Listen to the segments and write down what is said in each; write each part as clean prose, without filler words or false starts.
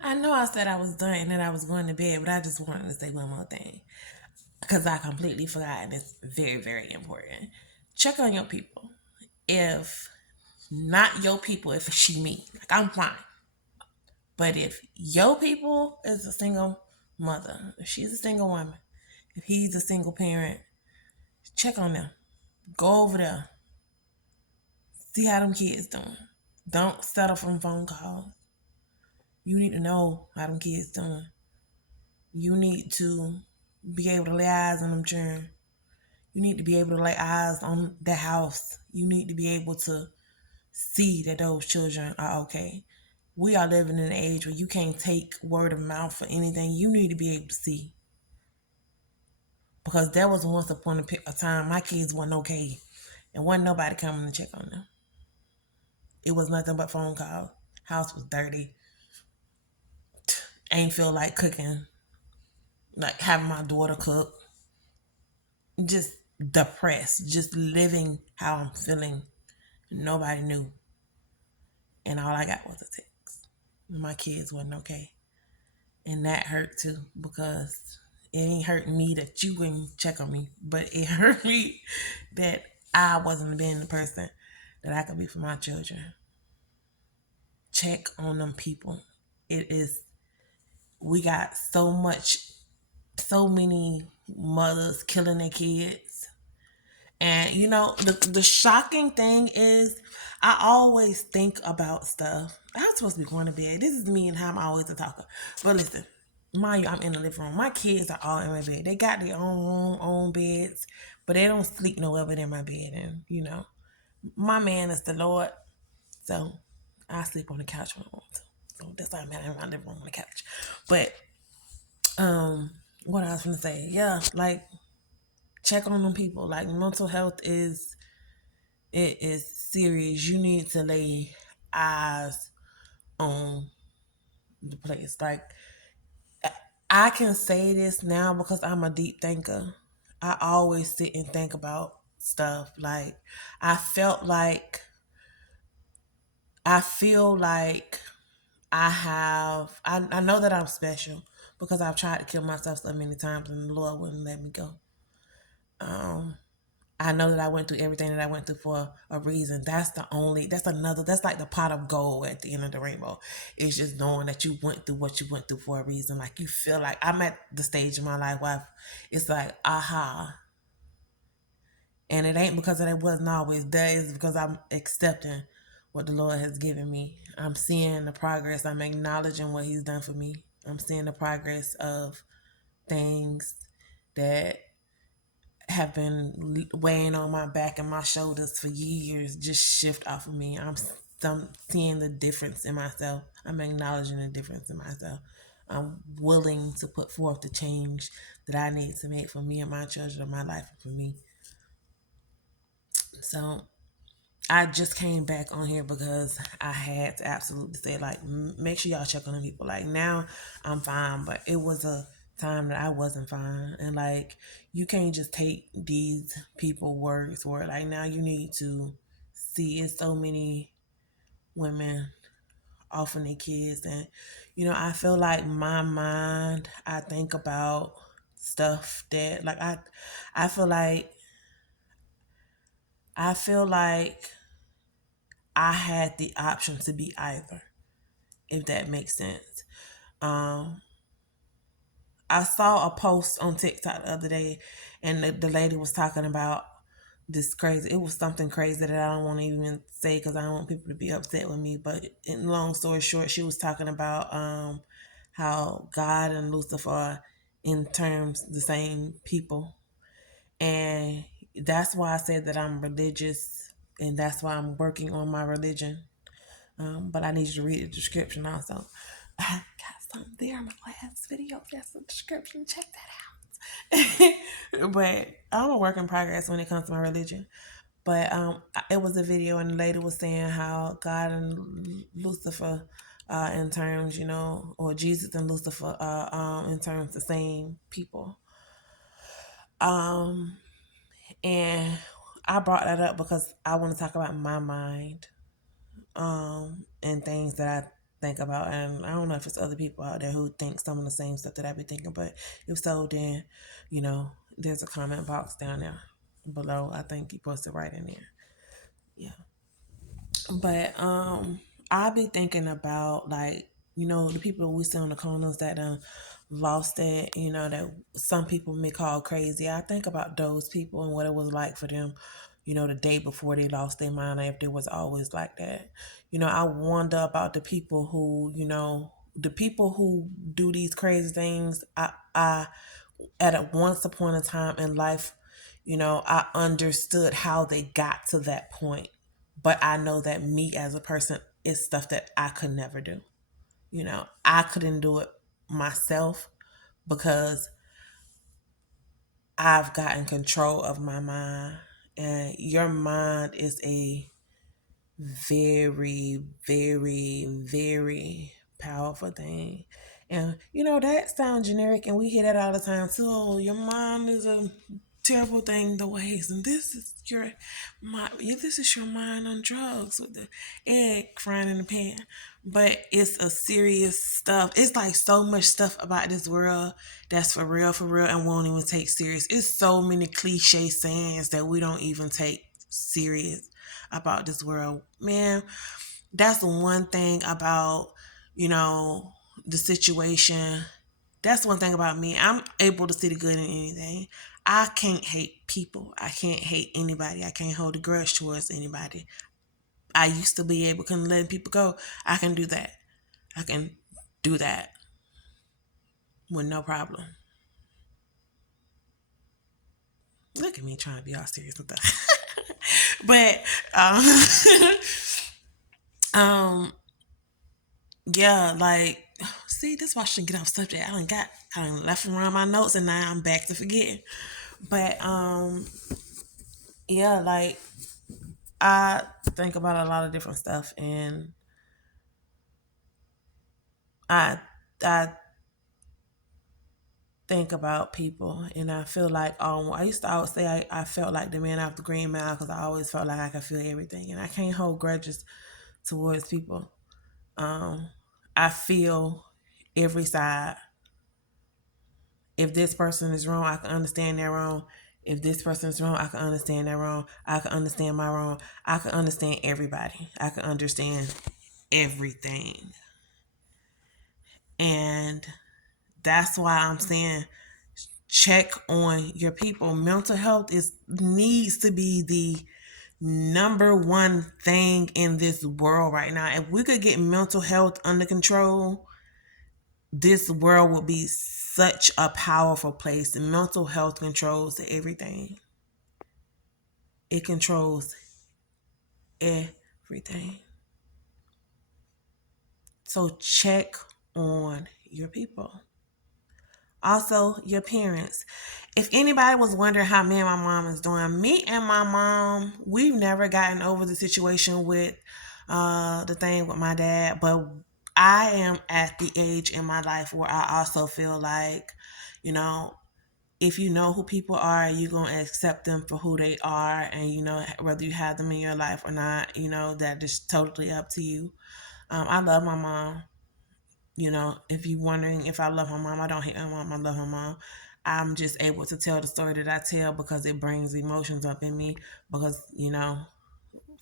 I know I said I was done and that I was going to bed, but I just wanted to say one more thing because I completely forgot, and it's very, very important. Check on your people. If not your people, if she me, like I'm fine. But if your people is a single mother, if she's a single woman, if he's a single parent, check on them. Go over there. See how them kids doing. Don't settle for phone calls. You need to know how them kids doing. You need to be able to lay eyes on them children. You need to be able to lay eyes on the house. You need to be able to see that those children are okay. We are living in an age where you can't take word of mouth for anything. You need to be able to see. Because there was once upon a time my kids wasn't okay and wasn't nobody coming to check on them. It was nothing but phone calls. House was dirty. Ain't feel like cooking. Like having my daughter cook. Just depressed. Just living how I'm feeling. Nobody knew. And all I got was a text. My kids wasn't okay. And that hurt too because it ain't hurting me that you wouldn't check on me, but it hurt me that I wasn't being the person that I could be for my children. Check on them people. It is, we got so many mothers killing their kids. And you know, the shocking thing is I always think about stuff. I'm supposed to be going to bed. This is me and how I'm always a talker. But listen, mind you, I'm in the living room. My kids are all in my bed. They got their own room, own beds, but they don't sleep nowhere but in my bed. And you know, my man is the Lord, so I sleep on the couch when I want to. So that's why I'm in my living room on the couch. But what I was gonna say, yeah, like check on them people. Like mental health is, it is serious. You need to lay eyes on the place. Like I can say this now because I'm a deep thinker. I always sit and think about stuff. Like I felt like I feel like I know that I'm special because I've tried to kill myself so many times and the Lord wouldn't let me go. I know that I went through everything that I went through for a reason. That's like the pot of gold at the end of the rainbow. It's just knowing that you went through what you went through for a reason. Like you feel like I'm at the stage in my life where it's like, aha. And it ain't because it wasn't always there. It's because I'm accepting what the Lord has given me. I'm seeing the progress. I'm acknowledging what He's done for me. I'm seeing the progress of things that have been weighing on my back and my shoulders for years just shift off of me. I'm seeing the difference in myself. I'm acknowledging the difference in myself. I'm willing to put forth the change that I need to make for me and my children, my life, and for me. So I just came back on here because I had to absolutely say, like, make sure y'all check on the people. Like, now I'm fine, but it was a time that I wasn't fine. And, like, you can't just take these people words for it. Like, now you need to see it's so many women offering their kids. And, you know, I feel like my mind, I think about stuff that, like, I feel like I had the option to be either, if that makes sense. Um, I saw a post on TikTok the other day, and the lady was talking about this crazy. It was something crazy that I don't want to even say because I don't want people to be upset with me. But in long story short, she was talking about how God and Lucifer are in terms the same people, and that's why I said that I'm religious, and that's why I'm working on my religion. But I need you to read the description also. I got something there in my last video. That's the description. Check that out. But I'm a work in progress when it comes to my religion. But it was a video, and the lady was saying how God and Lucifer, in terms, you know, or Jesus and Lucifer, in terms the same people. Um, and I brought that up because I want to talk about my mind, and things that think about. And I don't know if it's other people out there who think some of the same stuff that I be thinking, but if so, then, there's a comment box down there below. I think you posted right in there. Yeah. But I be thinking about, like, the people we see on the corners that lost it, that some people may call crazy. I think about those people and what it was like for them, the day before they lost their mind, if they was always like that. I wonder about the people who do these crazy things. I at a once upon a time in life, I understood how they got to that point. But I know that me as a person is stuff that I could never do. I couldn't do it myself because I've gotten control of my mind. And your mind is a very, very, very powerful thing. And that sounds generic, and we hear that all the time too. Oh, your mind is a terrible thing the ways, and this is your mind. Yeah, this is your mind on drugs with the egg frying in the pan. But it's a serious stuff. It's like so much stuff about this world that's for real, and won't even take serious. It's so many cliche sayings that we don't even take serious about this world. Man, that's the one thing about, you know, the situation. That's one thing about me. I'm able to see the good in anything. I can't hate people. I can't hate anybody. I can't hold a grudge towards anybody. I used to be able to let people go. I can do that. I can do that with no problem. Look at me trying to be all serious with that. But um yeah, like, see, this why I shouldn't get off subject. I done left around my notes, and now I'm back to forgetting. But yeah, like, I think about a lot of different stuff, and I I think about people, and I feel like, I used to always say I felt like the man after Green Mile because I always felt like I could feel everything, and I can't hold grudges towards people. Um, I feel every side. If this person is wrong, I can understand they're wrong. If this person is wrong, I can understand they're wrong. I can understand my wrong. I can understand everybody. I can understand everything. And that's why I'm saying check on your people. Mental health is needs to be the number one thing in this world right now. If we could get mental health under control, this world would be such a powerful place. And mental health controls everything. It controls everything. So check on your people. Also, your parents. If anybody was wondering how me and my mom is doing, me and my mom, we've never gotten over the situation with the thing with my dad, but I am at the age in my life where I also feel like, you know, if you know who people are, you're going to accept them for who they are. And, whether you have them in your life or not, that is totally up to you. I love my mom. If you're wondering if I love my mom, I don't hate my mom. I love my mom. I'm just able to tell the story that I tell because it brings emotions up in me because,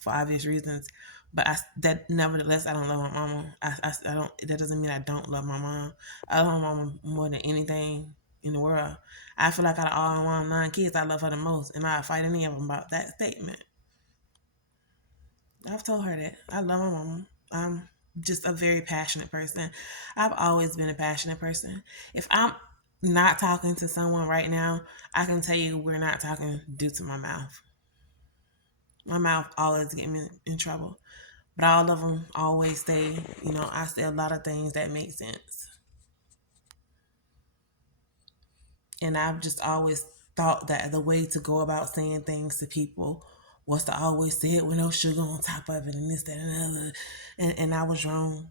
for obvious reasons. But that nevertheless, I don't love my mama. I don't. That doesn't mean I don't love my mom. I love my mama more than anything in the world. I feel like out of all my 9 kids, I love her the most, and I fight any of them about that statement. I've told her that I love my mama. I'm just a very passionate person. I've always been a passionate person. If I'm not talking to someone right now, I can tell you we're not talking due to my mouth. My mouth always get me in trouble. But all of them always say, I say a lot of things that make sense. And I've just always thought that the way to go about saying things to people was to always say it with no sugar on top of it and this, that, and the other. And I was wrong.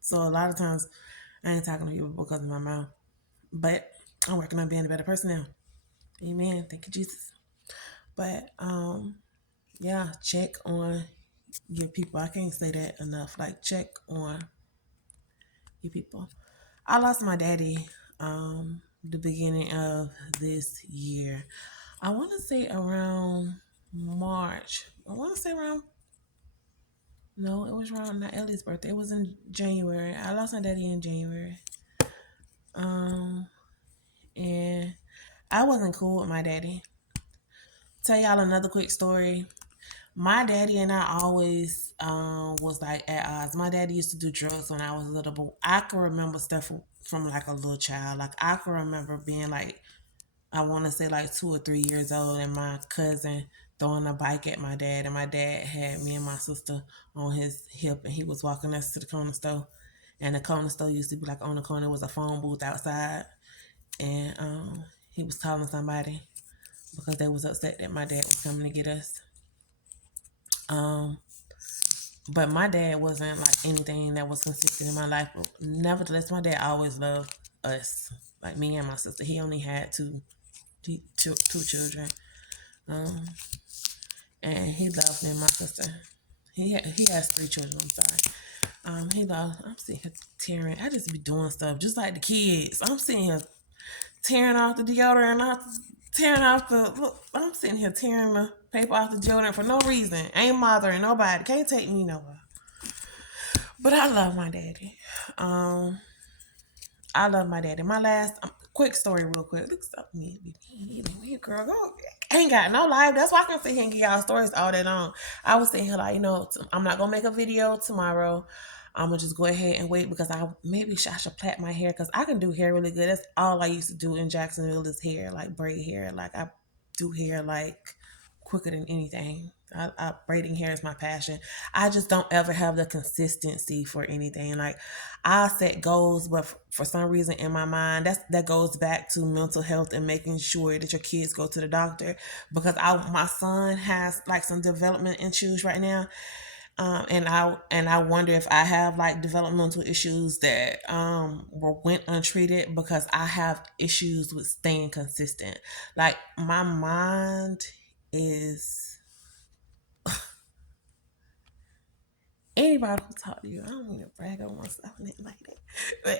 So a lot of times I ain't talking to people because of my mouth. But I'm working on being a better person now. Amen. Thank you, Jesus. But yeah, check on give people. I can't say that enough. Like check on your people. I lost my daddy the beginning of this year. I want to say around March. I want to say around no, it was around not Ellie's birthday. It was in January. I lost my daddy in January. Um and I wasn't cool with my daddy. Tell y'all another quick story. My daddy and I always was like at odds. My daddy used to do drugs when I was little, but I can remember stuff from like a little child. Like I can remember being like I want to say like 2 or 3 years old, and my cousin throwing a bike at my dad, and my dad had me and my sister on his hip, and he was walking us to the corner store, and the corner store used to be like on the corner. It was a phone booth outside, and he was calling somebody because they was upset that my dad was coming to get us. Um, but my dad wasn't like anything that was consistent in my life. But nevertheless, my dad always loved us, like me and my sister. He only had two children. Um, and he loved me and my sister. He has 3 children. I'm sorry. He loved. I'm sitting here tearing. I just be doing stuff just like the kids. I'm sitting here tearing off the deodorant, tearing off the look. I'm sitting here tearing the paper off the deodorant for no reason. Ain't bothering nobody. Can't take me nowhere. But I love my daddy. Um, I love my daddy. My last quick story, real quick. Look up me, girl. Go. I ain't got no life. That's why I can sit here and give y'all stories all day long. I was sitting here like, I'm not gonna make a video tomorrow. I'm gonna just go ahead and wait because I should plait my hair because I can do hair really good. That's all I used to do in Jacksonville is hair, like braid hair. Like I do hair like quicker than anything. Braiding hair is my passion. I just don't ever have the consistency for anything. Like I set goals, but for some reason in my mind, that goes back to mental health and making sure that your kids go to the doctor because my son has like some development issues right now, and I wonder if I have like developmental issues that went untreated because I have issues with staying consistent. Like my mind is anybody who talk to you. I don't mean to brag on myself and like that, but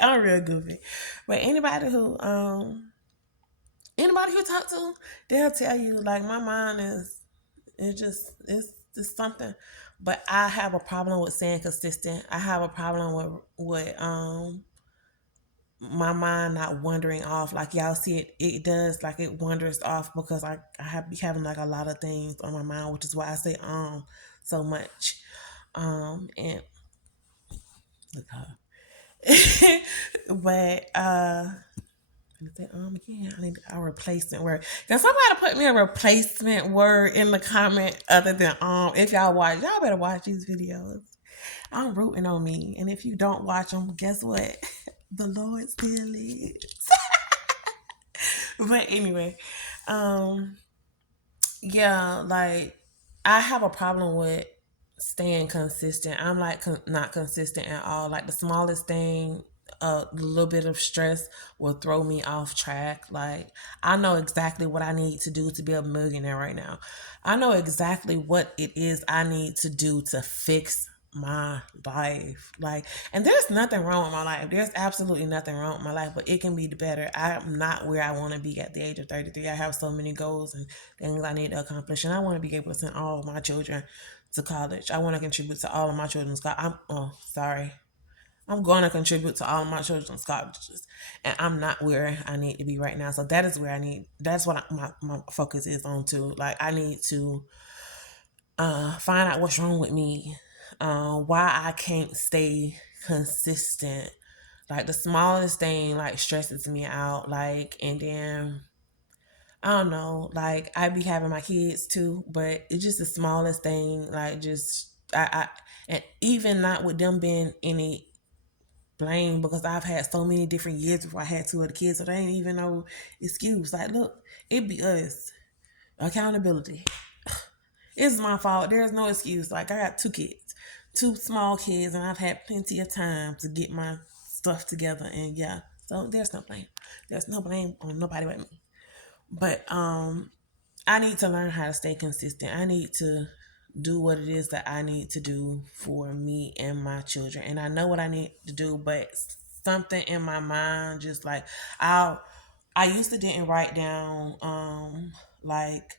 I'm real goofy. But anybody who talk to, they'll tell you like my mind is it's just something. But I have a problem with staying consistent. I have a problem with my mind not wandering off. Like y'all see it does like it wanders off because I have be having like a lot of things on my mind, which is why I say so much. And look her. but say again. I need a replacement word. Can somebody put me a replacement word in the comment other than if y'all better watch these videos. I'm rooting on me. And if you don't watch them, guess what? The Lord still lives. But anyway, um, yeah, like I have a problem with staying consistent. I'm like not consistent at all. Like the smallest thing, a little bit of stress will throw me off track. Like I know exactly what I need to do to be a millionaire right now. I know exactly what it is I need to do to fix my life. Like, and there's nothing wrong with my life. There's absolutely nothing wrong with my life, but it can be better. I'm not where I want to be at the age of 33. I have so many goals and things I need to accomplish, and I want to be able to send all of my children to college. I want to contribute to all of my children's college. I'm going to contribute to all of my children's colleges, and I'm not where I need to be right now. So that is where I need. That's what my focus is on too. Like I need to find out what's wrong with me, why I can't stay consistent. Like the smallest thing like stresses me out. Like and then I don't know, like I be having my kids too, but it's just the smallest thing. Like just I and even not with them being any blame because I've had so many different years before I had 2 other kids, so they ain't even no excuse. Like, look, it be us. Accountability. It's my fault. There's no excuse. Like I got 2 kids, 2 small kids, and I've had plenty of time to get my stuff together. And yeah, so there's no blame. There's no blame on nobody but me. But I need to learn how to stay consistent. I need to do what it is that I need to do for me and my children. And I know what I need to do, but something in my mind just like I used to didn't write down like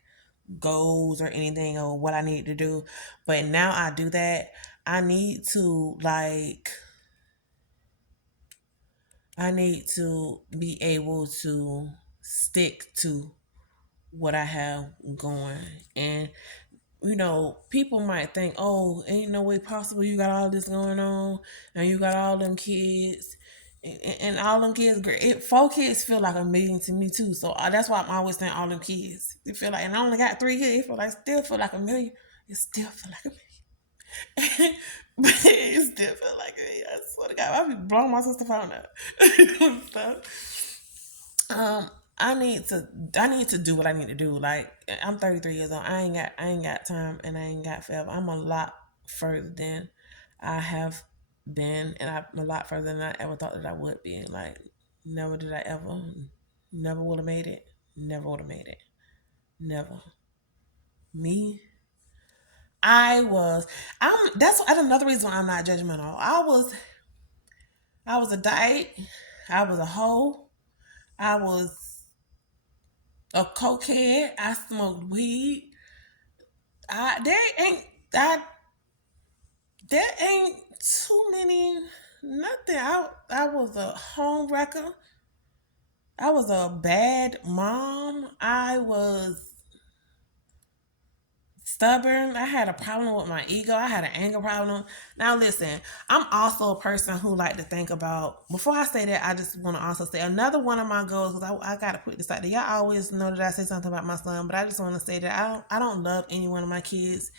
goals or anything or what I need to do, but now I do that. I need to like I need to be able to stick to what I have going. And people might think, oh, ain't no way possible you got all this going on and you got all them kids. And all them kids, four kids feel like a million to me too. So that's why I'm always saying all them kids. They feel like, and I only got three kids. It still feel like a million. It still feel like a million. But it still feel like a million. I swear to God, I be blowing my sister phone up. So, I need to do what I need to do. Like I'm 33 years old. I ain't got time and I ain't got forever. I'm a lot further than I have been, and I'm a lot further than I ever thought that I would be. Like never did I ever, never would have made it. Never would have made it. Never. Me. That's another reason why I'm not judgmental. I was a dyke. I was a hoe. I was a cokehead. I smoked weed. I there ain't I there ain't too many nothing. I was a home wrecker. I was a bad mom. I was stubborn. I had a problem with my ego. I had an anger problem. Now listen, I'm also a person who like to think about. Before I say that, I just want to also say another one of my goals because I got to put this out there. Y'all always know that I say something about my son, but I just want to say that I don't love any one of my kids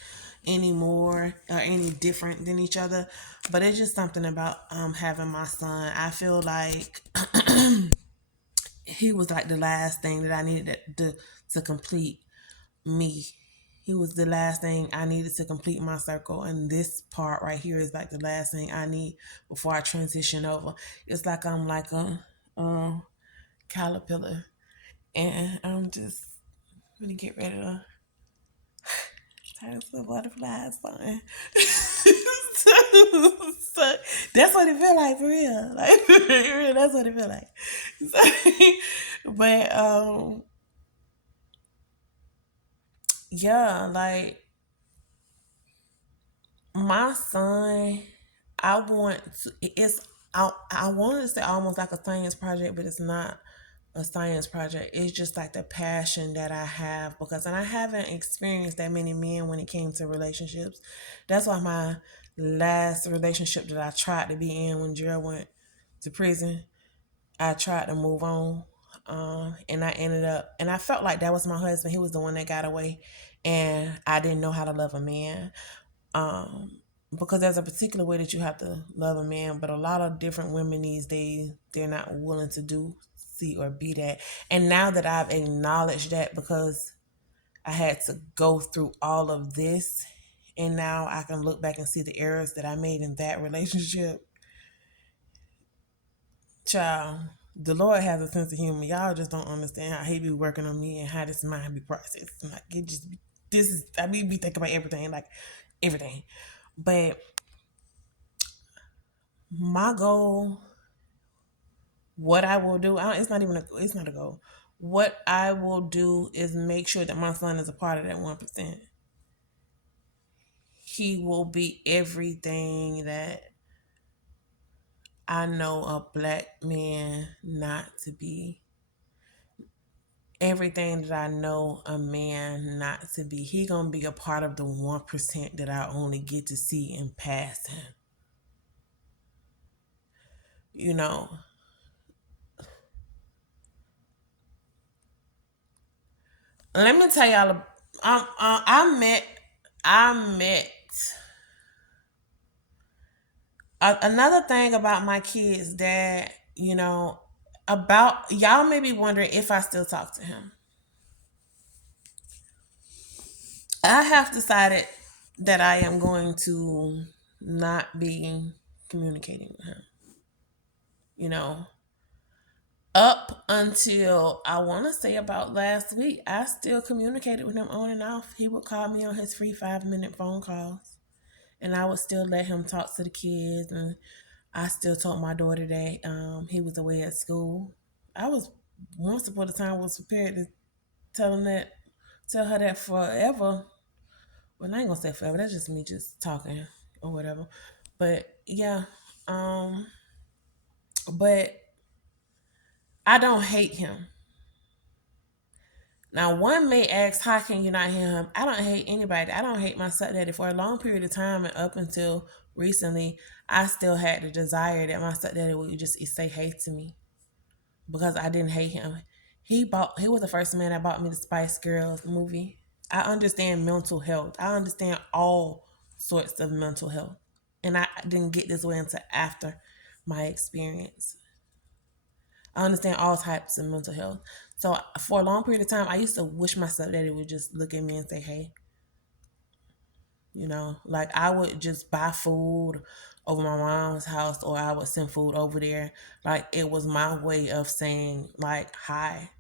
anymore or any different than each other. But it's just something about having my son. I feel like he was like the last thing that I needed to complete me. He was the last thing I needed to complete my circle. And this part right here is like the last thing I need before I transition over. It's like I'm like a caterpillar. And I'm just gonna get ready to turn to a butterfly or something. So that's what it feel like for real. Like for real, that's what it feel like. But yeah, like my son, I want to, I wanted to say almost like a science project, but it's not a science project. It's just like the passion that I have because, and I haven't experienced that many men when it came to relationships. That's why my last relationship that I tried to be in when Gerald went to prison, I tried to move on. And I ended up, and I felt like that was my husband. He was the one that got away, and I didn't know how to love a man. Um, because there's a particular way that you have to love a man, but a lot of different women these days, they're not willing to do, see, or be that. And now that I've acknowledged that because I had to go through all of this, and now I can look back and see the errors that I made in that relationship. Child, the Lord has a sense of humor. Y'all just don't understand how he be working on me and how this mind be processed. Like it just this is I be thinking about everything, like everything. But my goal, what I will do, it's not a goal. What I will do is make sure that my son is a part of that 1%. He will be everything that I know a black man not to be. Everything that I know a man not to be. He gonna be a part of the 1% that I only get to see in passing. You know, let me tell y'all. I met another thing about my kids that about y'all may be wondering if I still talk to him. I have decided that I am going to not be communicating with him. You know, Up until I want to say about last week, I still communicated with him on and off. He would call me on his free 5-minute phone calls, and I would still let him talk to the kids. And I still told my daughter that he was away at school. I was once upon a time was prepared to tell him that, tell her that forever. Well, I ain't gonna say forever. That's just me just talking or whatever. But yeah, um, but I don't hate him. Now, one may ask, how can you not hate him? I don't hate anybody. I don't hate my stepdaddy. For a long period of time and up until recently, I still had the desire that my stepdaddy would just say hey to me because I didn't hate him. He was the first man that bought me the Spice Girls movie. I understand mental health. I understand all sorts of mental health. And I didn't get this way until after my experience. I understand all types of mental health. So for a long period of time, I used to wish my stepdaddy would just look at me and say, "Hey," like I would just buy food over my mom's house, or I would send food over there. Like it was my way of saying like hi,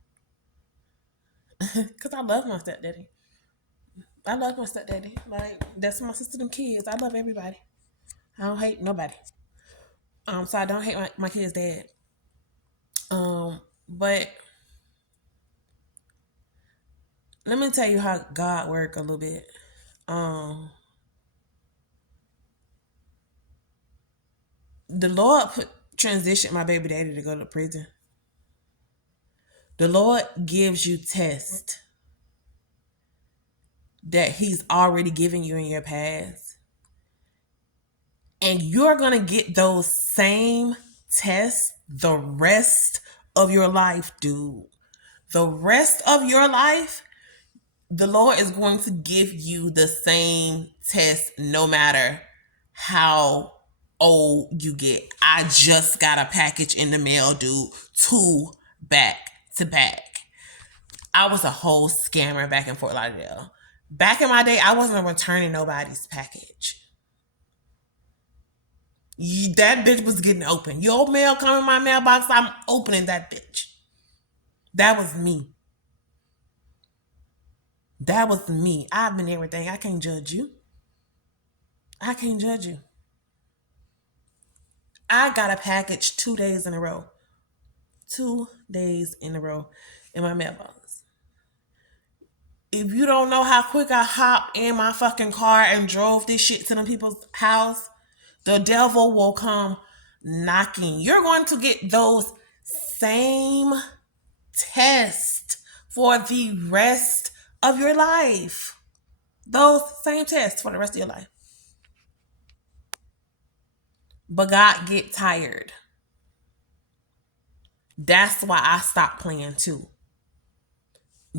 because I love my stepdaddy. I love my stepdaddy. Like that's my sister and kids. I love everybody. I don't hate nobody. So I don't hate my kid's dad. But let me tell you how God work a little bit. Um, the Lord transitioned my baby daddy to go to prison. The Lord gives you tests that He's already given you in your past. And you're going to get those same tests the rest of your life, dude. The rest of your life, the Lord is going to give you the same test no matter how old you get. I just got a package in the mail, dude. 2 back to back. I was a whole scammer back in Fort Lauderdale. Back in my day, I wasn't returning nobody's package. That bitch was getting open. Your mail come in my mailbox, I'm opening that bitch. That was me. That was me. I've been everything. I can't judge you. I can't judge you. I got a package 2 days in a row. 2 days in a row in my mailbox. If you don't know how quick I hopped in my fucking car and drove this shit to them people's house, the devil will come knocking. You're going to get those same tests for the rest of your life. Those same tests for the rest of your life. But God get tired. That's why I stopped playing too.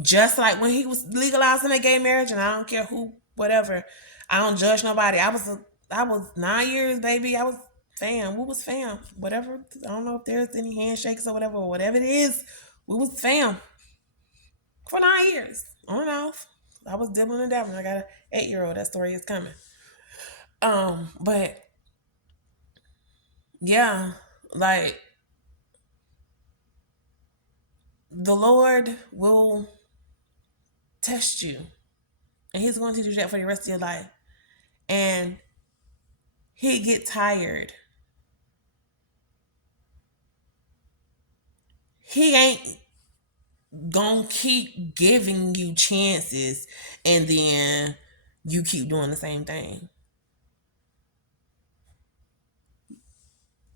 Just like when he was legalizing a gay marriage, and I don't care who, whatever. I don't judge nobody. I was 9 years, baby. I was fam. We was fam. Whatever. I don't know if there's any handshakes or whatever it is. We was fam for 9 years. On and off. I was dibbling and dabbling. I got an 8-year-old. That story is coming. But yeah, like the Lord will test you. And He's going to do that for the rest of your life. And He get tired. He ain't gonna keep giving you chances and then you keep doing the same thing.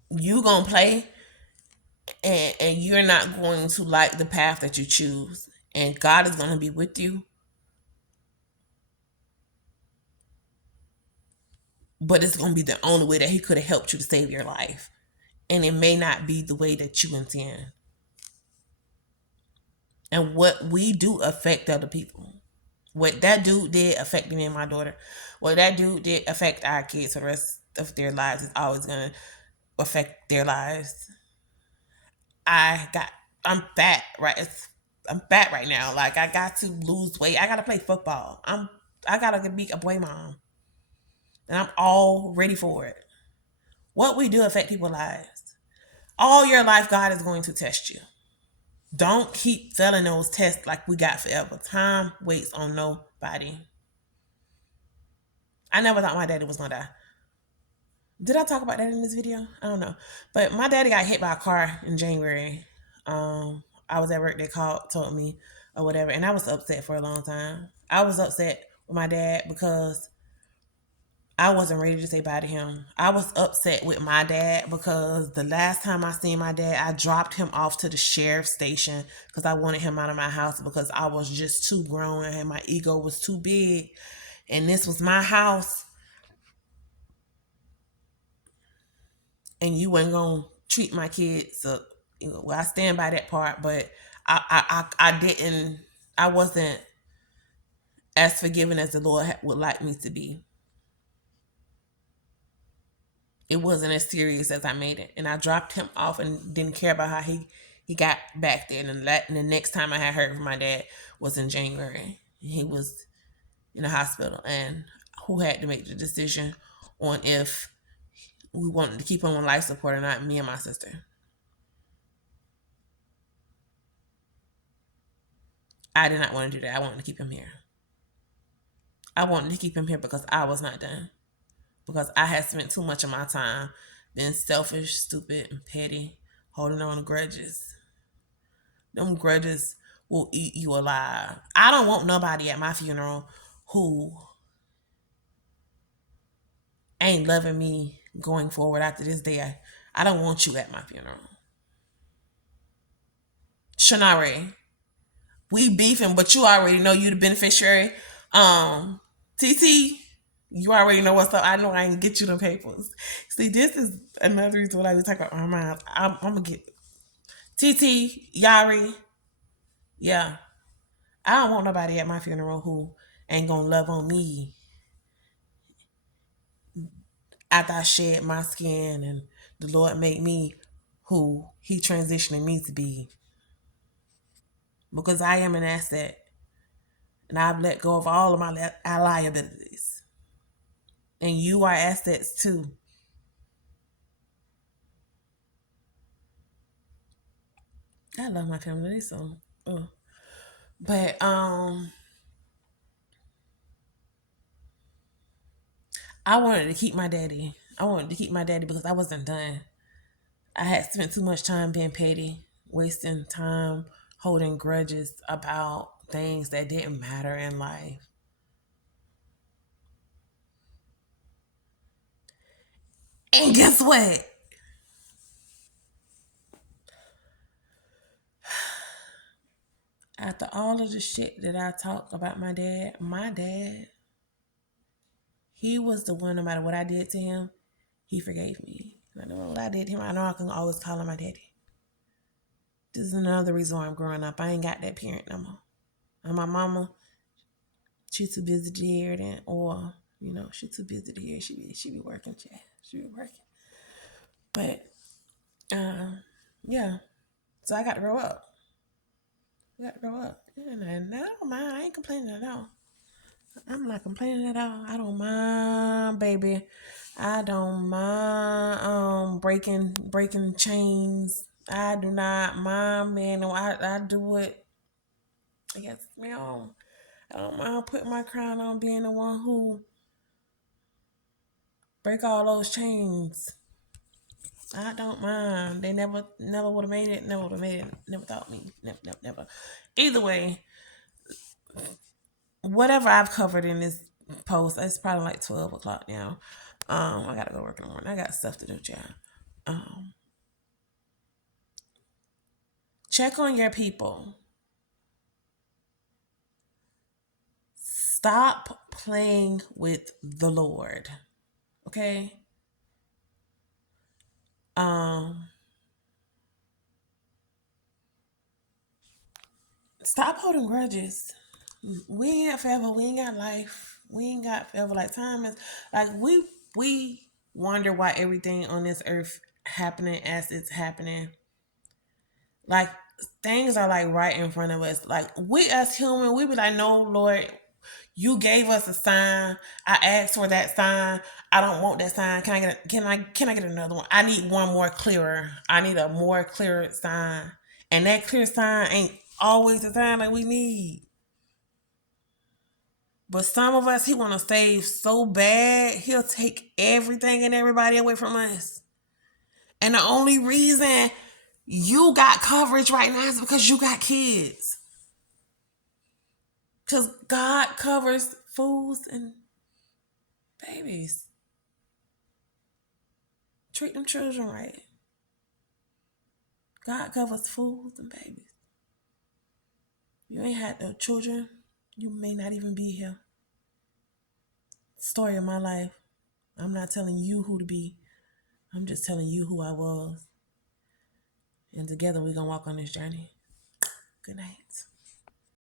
You gonna play and you're not going to like the path that you choose. And God is gonna be with you. But it's gonna be the only way that He could have helped you to save your life. And it may not be the way that you intend. And what we do affect other people. What that dude did affect me and my daughter. What that dude did affect our kids for the rest of their lives is always gonna affect their lives. I'm fat, right? I'm fat right now. Like I got to lose weight. I gotta play football. I gotta be a boy mom. And I'm all ready for it. What we do affect people's lives. All your life, God is going to test you. Don't keep failing those tests like we got forever. Time waits on nobody. I never thought my daddy was gonna die. Did I talk about that in this video? I don't know. But my daddy got hit by a car in January. I was at work, they called, told me or whatever, and I was upset for a long time. I was upset with my dad because I wasn't ready to say bye to him. I was upset with my dad because the last time I seen my dad, I dropped him off to the sheriff's station because I wanted him out of my house because I was just too grown and my ego was too big. And this was my house, and you weren't gonna treat my kids. So, well, I stand by that part, but I didn't. I wasn't as forgiving as the Lord would like me to be. It wasn't as serious as I made it, and I dropped him off and didn't care about how he got back there. And the next time I had heard from my dad was in January. He was in the hospital, and who had to make the decision on if we wanted to keep him on life support or not? Me and my sister. I did not want to do that. I wanted to keep him here. I wanted to keep him here because I was not done. Because I had spent too much of my time being selfish, stupid, and petty, holding on to grudges. Them grudges will eat you alive. I don't want nobody at my funeral who ain't loving me going forward after this day. I don't want you at my funeral. Shanare, we beefing, but you already know you the beneficiary. TT, you already know what's up. I know I ain't get you the papers. See, this is another reason why we talk about Armand. I'm gonna get TT, Yari. Yeah, I don't want nobody at my funeral who ain't gonna love on me after I shed my skin and the Lord made me who He transitioning me to be. Because I am an asset and I've let go of all of my liabilities. And you are assets too. I love my family, so. But I wanted to keep my daddy. I wanted to keep my daddy because I wasn't done. I had spent too much time being petty, wasting time holding grudges about things that didn't matter in life. And guess what? After all of the shit that I talked about my dad, he was the one, no matter what I did to him, he forgave me. I know what I did to him. I know I can always call him my daddy. This is another reason why I'm growing up. I ain't got that parent no more. And my mama, she's too busy to hear that, or she's too busy to hear. She be working, Chad. She be working. But yeah. So I got to grow up. I got to grow up. And I don't mind. I ain't complaining at all. I'm not complaining at all. I don't mind, baby. I don't mind breaking chains. I do not mind, man. No, I do it. I guess me on. I don't mind putting my crown on being the one who break all those chains. I don't mind. They never would have made it. Never would have made it. Never thought me. Never. Either way, whatever I've covered in this post, it's probably like 12 o'clock now. I gotta go work in the morning. I got stuff to do, child. Check on your people. Stop playing with the Lord. Okay? Stop holding grudges. We ain't got forever. We ain't got life. We ain't got forever. Like time is like we wonder why everything on this earth happening as it's happening. Like things are like right in front of us. Like we as human, we be like, no, Lord, you gave us a sign. I asked for that sign. I don't want that sign. Can I get another one? I need one more clearer. I need a more clearer sign. And that clear sign ain't always the sign that we need. But some of us, he want to save so bad, he'll take everything and everybody away from us. And the only reason you got coverage right now is because you got kids. Because God covers fools and babies. Treat them children right. God covers fools and babies. You ain't had no children, you may not even be here. Story of my life. I'm not telling you who to be. I'm just telling you who I was. And together we're going to walk on this journey. Good night.